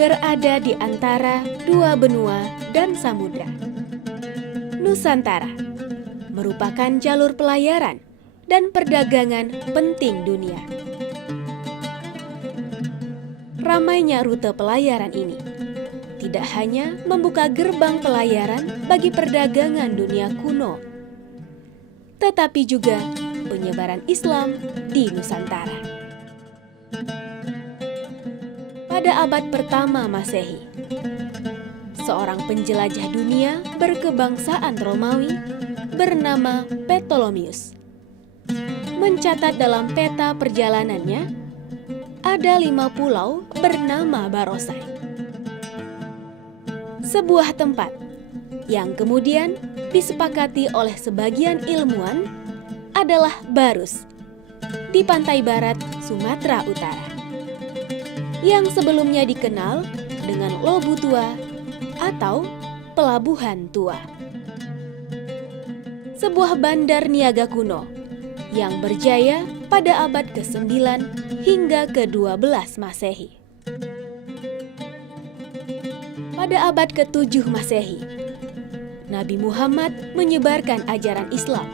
berada di antara dua benua dan samudra. Nusantara merupakan jalur pelayaran dan perdagangan penting dunia. Ramainya rute pelayaran ini tidak hanya membuka gerbang pelayaran bagi perdagangan dunia kuno, tetapi juga penyebaran Islam di Nusantara. Pada abad pertama Masehi, seorang penjelajah dunia berkebangsaan Romawi bernama Ptolemaeus mencatat dalam peta perjalanannya ada 5 pulau bernama Barosai. Sebuah tempat yang kemudian disepakati oleh sebagian ilmuwan adalah Barus di pantai barat Sumatera Utara, yang sebelumnya dikenal dengan Lobu Tua atau Pelabuhan Tua. Sebuah bandar niaga kuno yang berjaya pada abad ke-9 hingga ke-12 Masehi. Pada abad ke-7 Masehi, Nabi Muhammad menyebarkan ajaran Islam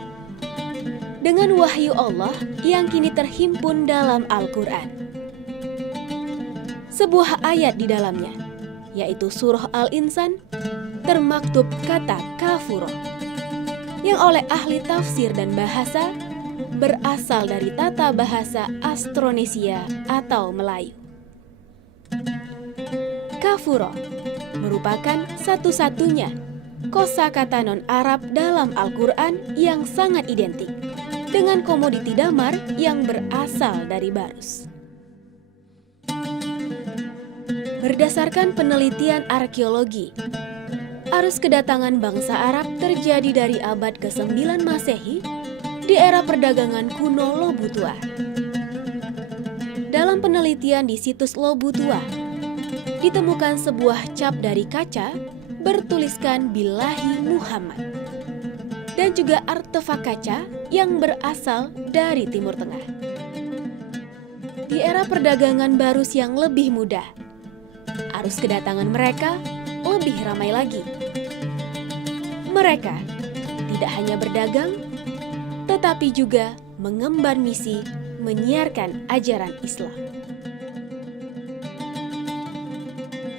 dengan wahyu Allah yang kini terhimpun dalam Al-Quran. Sebuah ayat di dalamnya, yaitu surah Al-Insan, termaktub kata kafuro, yang oleh ahli tafsir dan bahasa berasal dari tata bahasa Austronesia atau Melayu. Kafuro merupakan satu-satunya kosakata non-Arab dalam Al-Quran yang sangat identik dengan komoditi damar yang berasal dari Barus. Berdasarkan penelitian arkeologi, arus kedatangan bangsa Arab terjadi dari abad ke-9 Masehi di era perdagangan kuno Lobu Tua. Dalam penelitian di situs Lobu Tua, ditemukan sebuah cap dari kaca bertuliskan Billahi Muhammad dan juga artefak kaca yang berasal dari Timur Tengah. Di era perdagangan Barus yang lebih mudah, arus kedatangan mereka lebih ramai lagi. Mereka tidak hanya berdagang, tetapi juga mengemban misi menyiarkan ajaran Islam.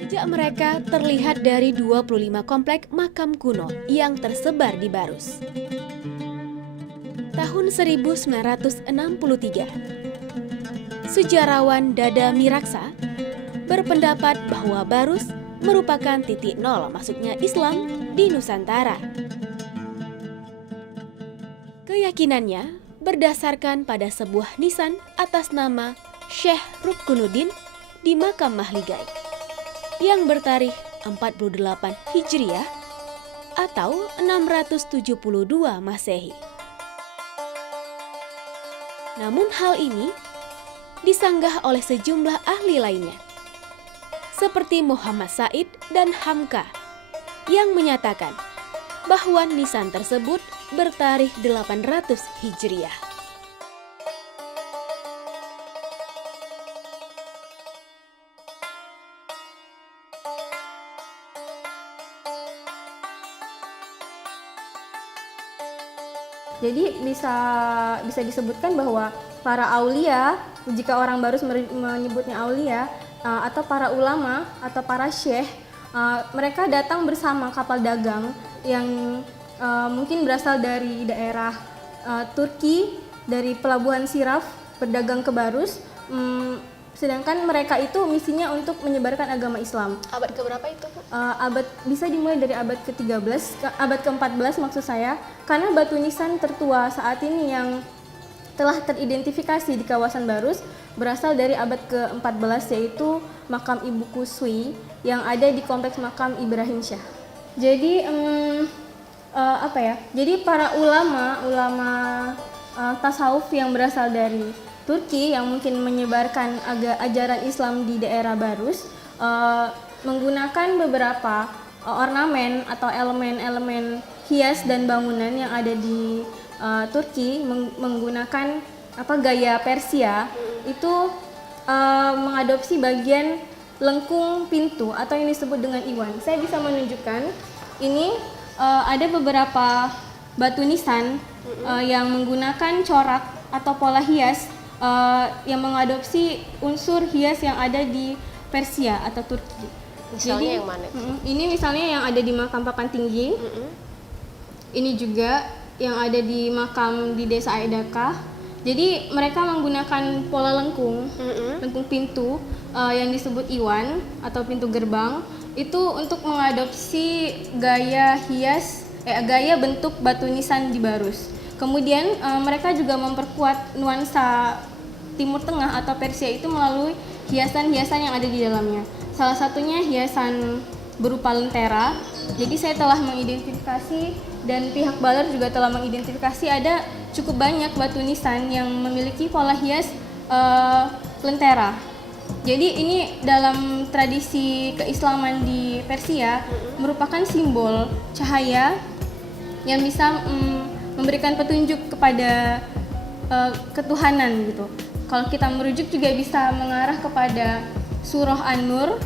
Jejak mereka terlihat dari 25 komplek makam kuno yang tersebar di Barus. Tahun 1963, sejarawan Dada Miraksa berpendapat bahwa Barus merupakan titik nol masuknya Islam di Nusantara. Keyakinannya berdasarkan pada sebuah nisan atas nama Syekh Ruknuddin di makam Mahligai yang bertarikh 48 Hijriah atau 672 Masehi. Namun hal ini disanggah oleh sejumlah ahli lainnya, seperti Muhammad Said dan Hamka, yang menyatakan bahwa nisan tersebut bertarikh 800 Hijriah. Jadi bisa disebutkan bahwa para aulia, jika orang Barus menyebutnya aulia, atau para ulama atau para syekh, mereka datang bersama kapal dagang yang mungkin berasal dari daerah Turki, dari pelabuhan Siraf, berdagang ke Barus. Sedangkan mereka itu misinya untuk menyebarkan agama Islam. Abad keberapa itu, Bu? Bisa dimulai dari abad ke-13, abad ke-14 maksud saya, karena batu nisan tertua saat ini yang telah teridentifikasi di kawasan Barus berasal dari abad ke-14, yaitu makam Ibu Kuswi yang ada di kompleks makam Ibrahim Syah. Jadi Jadi para ulama tasawuf yang berasal dari Turki yang mungkin menyebarkan ajaran Islam di daerah Barus menggunakan beberapa ornamen atau elemen-elemen hias dan bangunan yang ada di Turki menggunakan gaya Persia itu mengadopsi bagian lengkung pintu atau yang disebut dengan iwan. Saya bisa menunjukkan ini ada beberapa batu nisan yang menggunakan corak atau pola hias yang mengadopsi unsur hias yang ada di Persia atau Turki. Misalnya yang mana? Ini misalnya yang ada di makam Papan Tinggi. Ini juga yang ada di makam di Desa Aedaka. Jadi mereka menggunakan pola lengkung pintu yang disebut iwan atau pintu gerbang itu untuk mengadopsi gaya gaya bentuk batu nisan di Barus. Kemudian mereka juga memperkuat nuansa Timur Tengah atau Persia itu melalui hiasan-hiasan yang ada di dalamnya. Salah satunya hiasan berupa lentera. Jadi saya telah mengidentifikasi dan pihak Baler juga telah mengidentifikasi ada cukup banyak batu nisan yang memiliki pola hias lentera. Jadi ini dalam tradisi keislaman di Persia merupakan simbol cahaya yang bisa memberikan petunjuk kepada ketuhanan gitu. Kalau kita merujuk juga bisa mengarah kepada surah An-Nur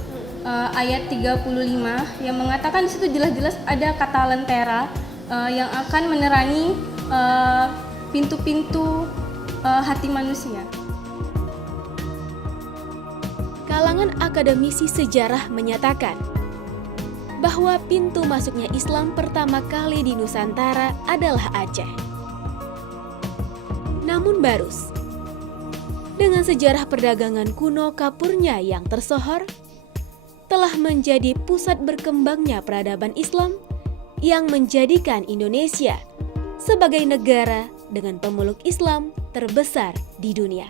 ayat 35 yang mengatakan di situ jelas-jelas ada kata lentera yang akan menerangi pintu-pintu hati manusia. Kalangan akademisi sejarah menyatakan bahwa pintu masuknya Islam pertama kali di Nusantara adalah Aceh. Namun Barus, dengan sejarah perdagangan kuno kapurnya yang tersohor, telah menjadi pusat berkembangnya peradaban Islam yang menjadikan Indonesia sebagai negara dengan pemeluk Islam terbesar di dunia.